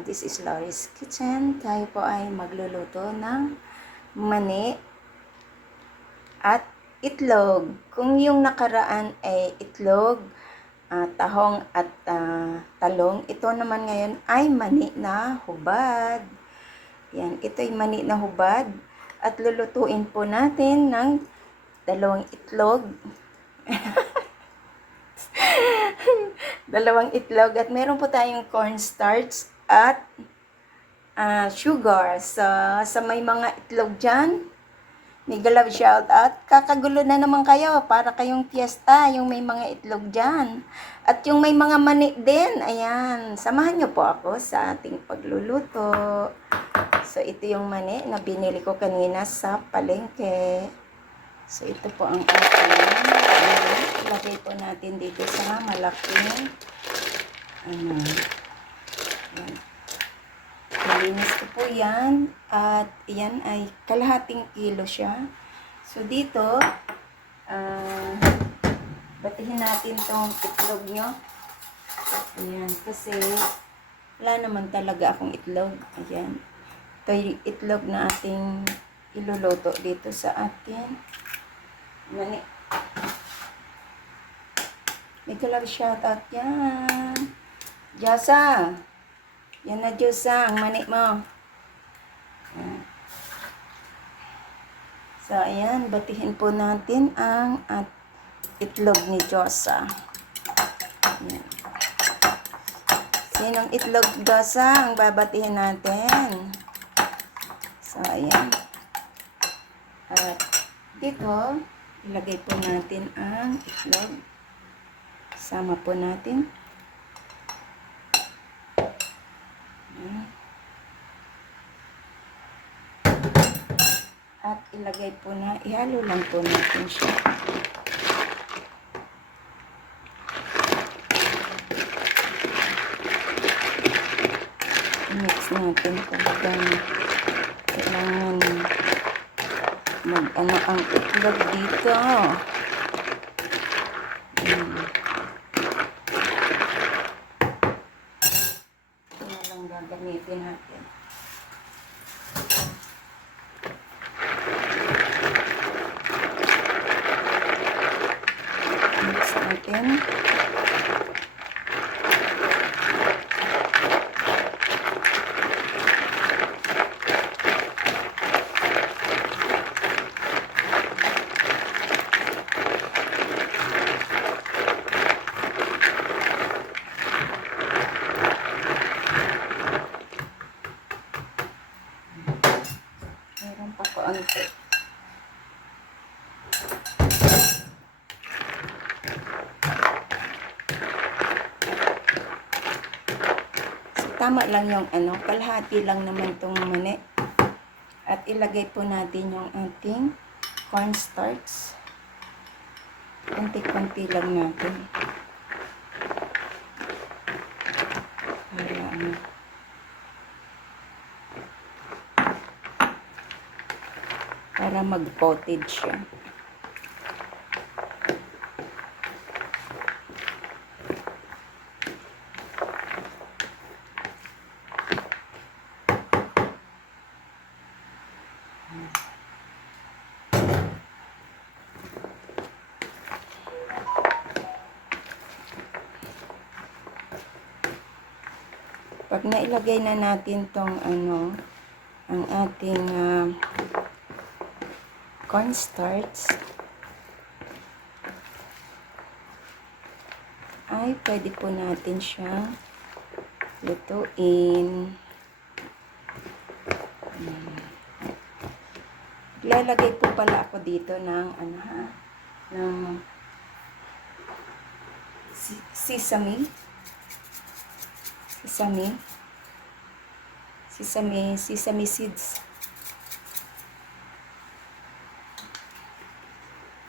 This is Lori's Kitchen. Tayo po ay magluluto ng mani at itlog. Kung yung nakaraan ay itlog, tahong at talong, ito naman ngayon ay mani na hubad. Yan, ito ay mani na hubad at lulutuin po natin ng dalawang itlog. Dalawang itlog at meron po tayong cornstarch at sugar. Sa may mga itlog dyan, mega love shout out. Kakagulo na naman kayo para kayong fiesta, yung may mga itlog dyan. At yung may mga mani din, ayan. Samahan nyo po ako sa ating pagluluto. So, ito yung mani na binili ko kanina sa palengke. So, ito po ang ating ilagay po natin dito sa malaking yan. Malinis ko po yan. At yan ay kalahating kilo siya. So, dito batihin natin tong itlog nyo. Ayan. Kasi wala naman talaga akong itlog. Ayan. Ito yung itlog na ating iluluto dito sa atin mani. May kalab shoutout yan. Diyosa. Yan na Diyosa, ang mani mo. Yan. So, ayan. Batihin po natin ang itlog ni Diyosa. Yan. Sinong itlog Diyosa ang babatihin natin? So, ayan. At dito, ilagay po natin ang itlog. Sama po natin. At ilagay po na, ihalo lang po natin siya. I-mix natin talagang kailangan mag-ano ang itlog dito. Ito na lang gagamitin natin. Mix natin. Meron pa kaunti. So, tama lang yung kalahati lang naman itong mani. At ilagay po natin yung ating cornstarch. Konti-konti lang natin. Para mag-coated siya. Pag nailagay na natin tong ang ating cornstarch, ay pwede po natin siyang lutuin. Lalagay po pala ako dito ng ng sesame seeds.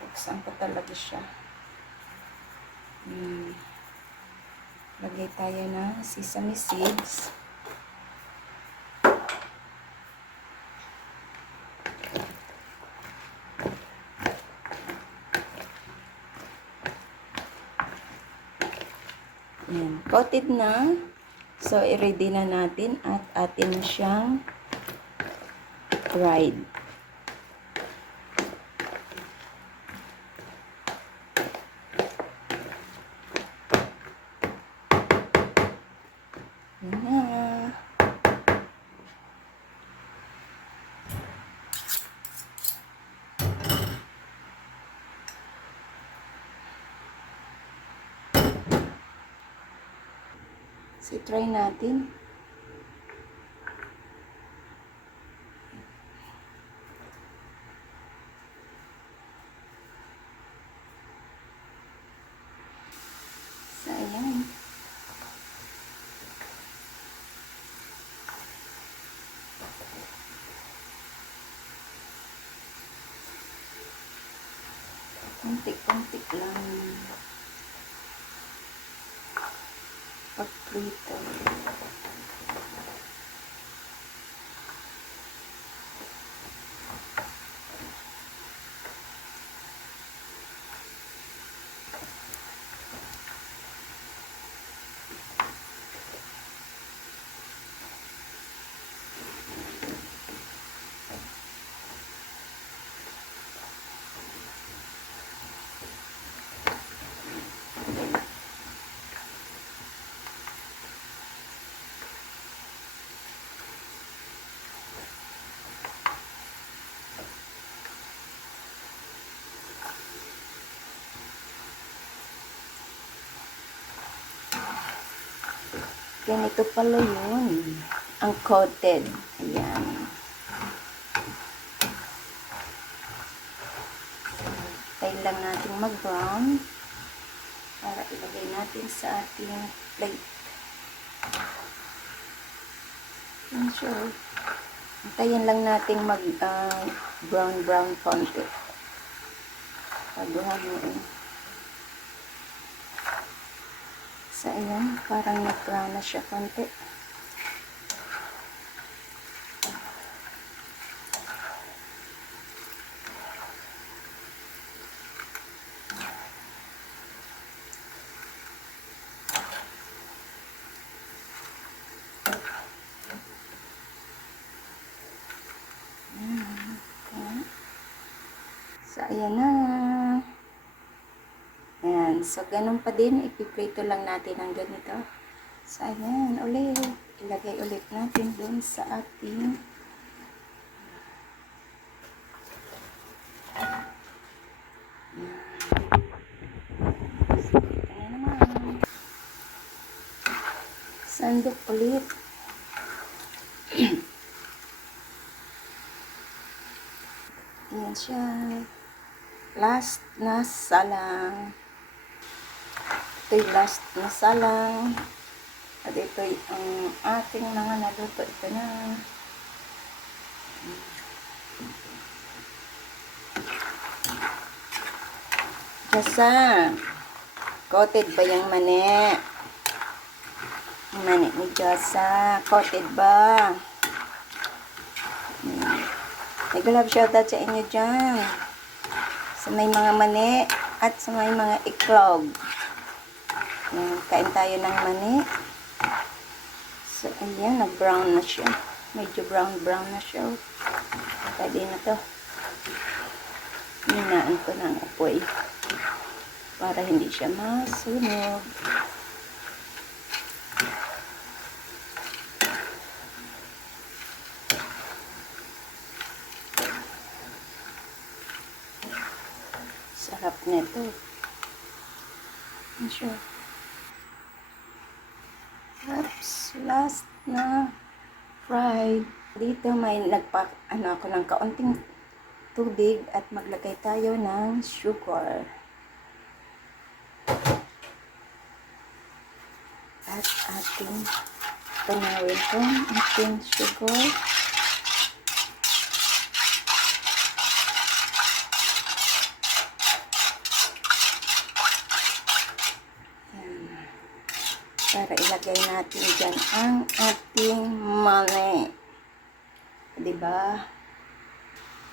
Buksan ko talaga siya. Lagay tayo ng sesame seeds. Yan. Coated na. So, i-ready na natin at atin na siyang fried. Yan na. So, try natin. So, ayan. Konti-konti lang pagprito. Ganito pala yun. Ang coated. Ayan. Tayo lang natin mag-brown para ilagay natin sa ating plate. And sure. Antayin lang natin mag-brown konti. Baguhan mo eh. So, ayan. Parang nag-brown na siya konti. So, ayan na. Ayan. So, ganun pa din. Ipiprito lang natin ang ganito. So, ayan. Ulit. Ilagay ulit natin dun sa ating so, ayan naman. Sandok ulit. Ayan siya. Last na salang. Ito yung last na salang. At ito yung ating mga naluto. Ito na. Jasa. Coated ba yung mani? Yung mani ni Jasa. Coated ba? Nag-love shoutout sa inyo dyan. Sa may mga mani at sa may mga iklog. Ayan, kain tayo ng mani. So, ayan, nag-brown na siya. Medyo brown na siya. Pwede na to. Hinaan ko ng apoy para hindi siya masunog. Sarap nito. Sure. Oops, last na fried. Dito may ako ng kaunting tubig at maglagay tayo ng sugar. At ating tunawin itong ating sugar. Para ilagay natin dyan ang ating mani. Diba?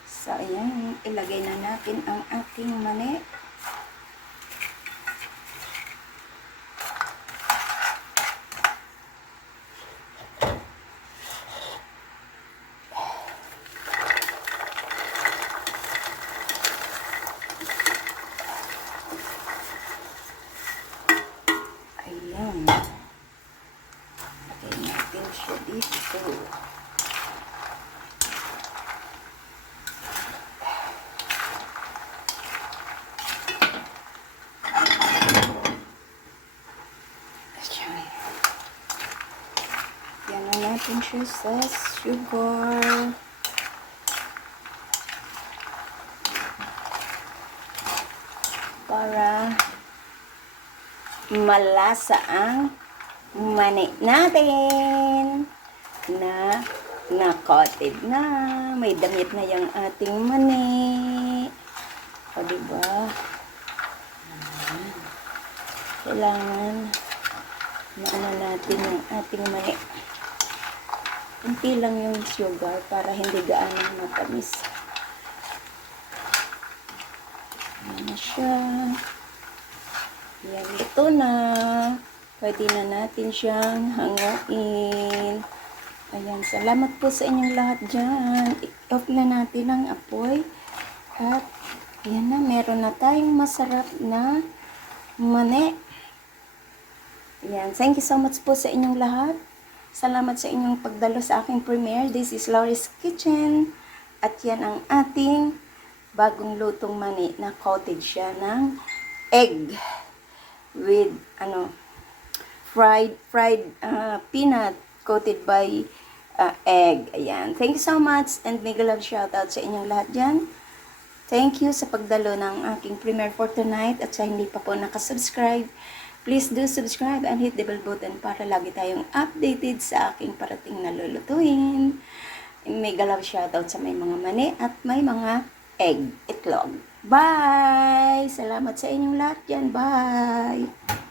So, ayan. Ilagay na natin ang ating mani. Ooh. Yan na natin siya sa sugar. Para malasa ang mani natin na na-coated na. May damit na yung ating mani. O, diba? Kailangan maano natin yung ating mani. Kunti lang yung sugar para hindi gaano matamis. Ayan na siya. Yan, ito na. Pwede na natin siyang hanguin. Ayan, salamat po sa inyong lahat dyan. I-off na natin ang apoy. At, ayan na, meron na tayong masarap na mani. Ayan, thank you so much po sa inyong lahat. Salamat sa inyong pagdalo sa aking premiere. This is Laurie's Kitchen. At yan ang ating bagong lutong mani na coated siya ng egg with fried peanut coated by egg. Ayan. Thank you so much and mega love shoutout sa inyong lahat dyan. Thank you sa pagdalo ng aking premiere for tonight at sa hindi pa po nakasubscribe. Please do subscribe and hit the bell button para lagi tayong updated sa aking parating na lulutuin. Mega love shoutout sa may mga mani at may mga egg, itlog. Bye! Salamat sa inyong lahat yan. Bye!